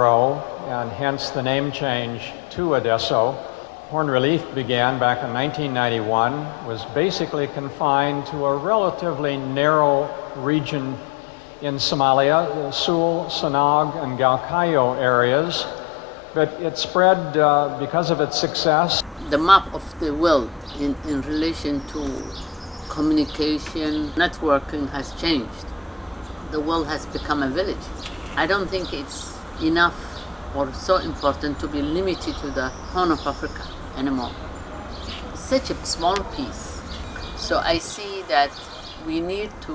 grow, and hence the name change to Adeso. Horn relief began back in 1991, was basically confined to a relatively narrow region in Somalia, the Sul, Sanag, and Galkayo areas, but it spread because of its success. The map of the world in relation to communication, networking has changed. The world has become a village. I don't think it's enough or so important to be limited to the Horn of Africa anymore. It's such a small piece. So I see that we need to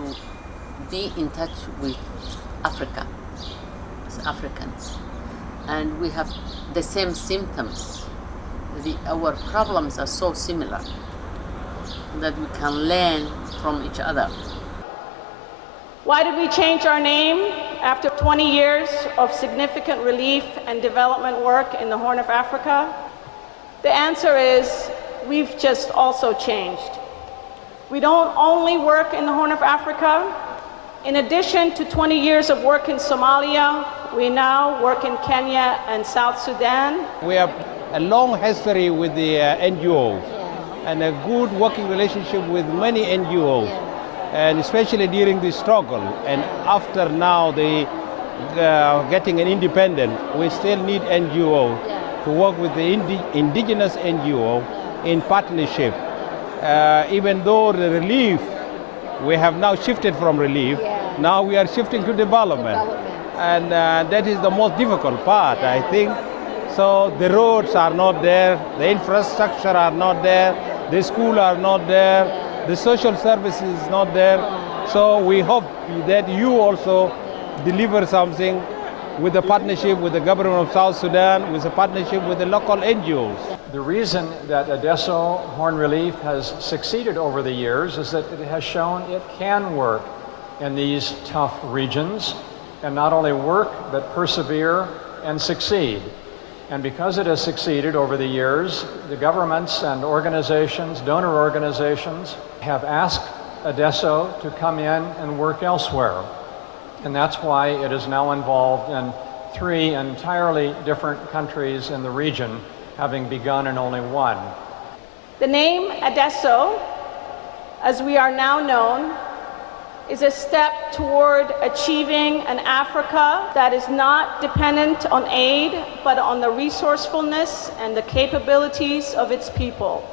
be in touch with Africa as Africans. And we have the same symptoms. Our problems are so similar that we can learn from each other. Why did we change our name after 20 years of significant relief and development work in the Horn of Africa? The answer is we've just also changed. We don't only work in the Horn of Africa. In addition to 20 years of work in Somalia, we now work in Kenya and South Sudan. We have a long history with the NGOs and a good working relationship with many NGOs, and especially during the struggle. And after now they getting an independent, we still need NGO to work with the indigenous NGO in partnership. Even though the relief, we have now shifted from relief, now we are shifting to development. And that is the most difficult part, I think. So the roads are not there, the infrastructure are not there, the schools are not there, the social services is not there. So we hope that you also deliver something with the partnership with the government of South Sudan, with a partnership with the local NGOs. The reason that Adeso Horn Relief has succeeded over the years is that it has shown it can work in these tough regions, and not only work, but persevere and succeed. And because it has succeeded over the years, the governments and organizations, donor organizations, have asked Adeso to come in and work elsewhere. And that's why it is now involved in 3 entirely different countries in the region, having begun in only 1. The name Adeso, as we are now known, is a step toward achieving an Africa that is not dependent on aid, but on the resourcefulness and the capabilities of its people.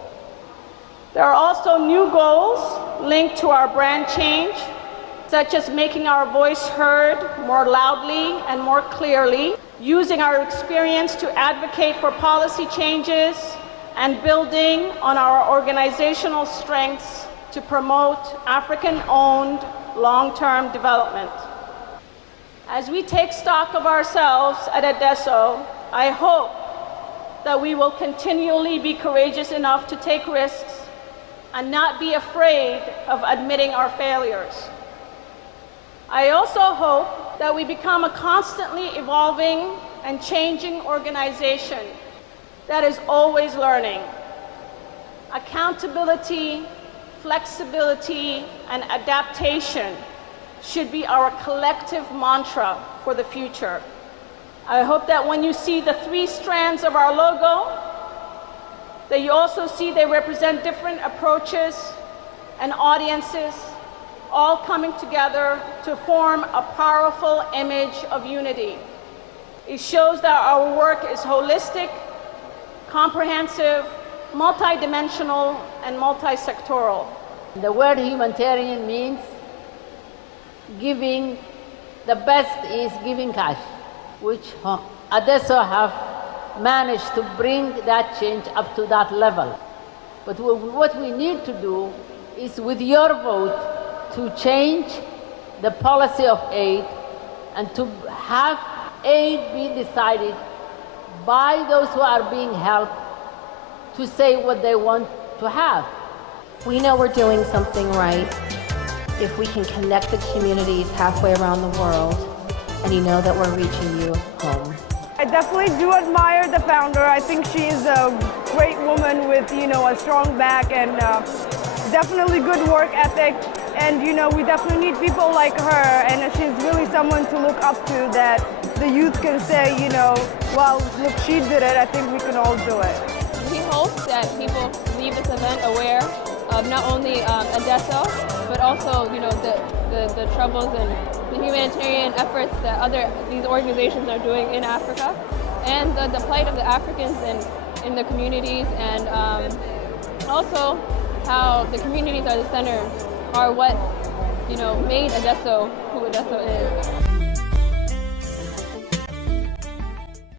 There are also new goals linked to our brand change, such as making our voice heard more loudly and more clearly, using our experience to advocate for policy changes, and building on our organizational strengths to promote African-owned long-term development. As we take stock of ourselves at Adeso, I hope that we will continually be courageous enough to take risks and not be afraid of admitting our failures. I also hope that we become a constantly evolving and changing organization that is always learning. Accountability, flexibility, and adaptation should be our collective mantra for the future. I hope that when you see the 3 strands of our logo, that you also see they represent different approaches and audiences, all coming together to form a powerful image of unity. It shows that our work is holistic, comprehensive, multidimensional, and multi-sectoral. The word humanitarian means giving. The best is giving cash, which Adeso have managed to bring that change up to that level. But what we need to do is, with your vote, to change the policy of aid and to have aid be decided by those who are being helped to say what they want to have. We know we're doing something right if we can connect the communities halfway around the world, and you know that we're reaching you home. I definitely do admire the founder. I think she is a great woman with, a strong back and definitely good work ethic. And, we definitely need people like her, and she's really someone to look up to that the youth can say, you know, well, look, she did it, I think we can all do it. We hope that people leave this event aware of not only Adeso, but also, you know, the troubles and the humanitarian efforts that these organizations are doing in Africa, and the plight of the Africans in the communities, and also how the communities are the center, are what, you know, made Adeso who Adeso is.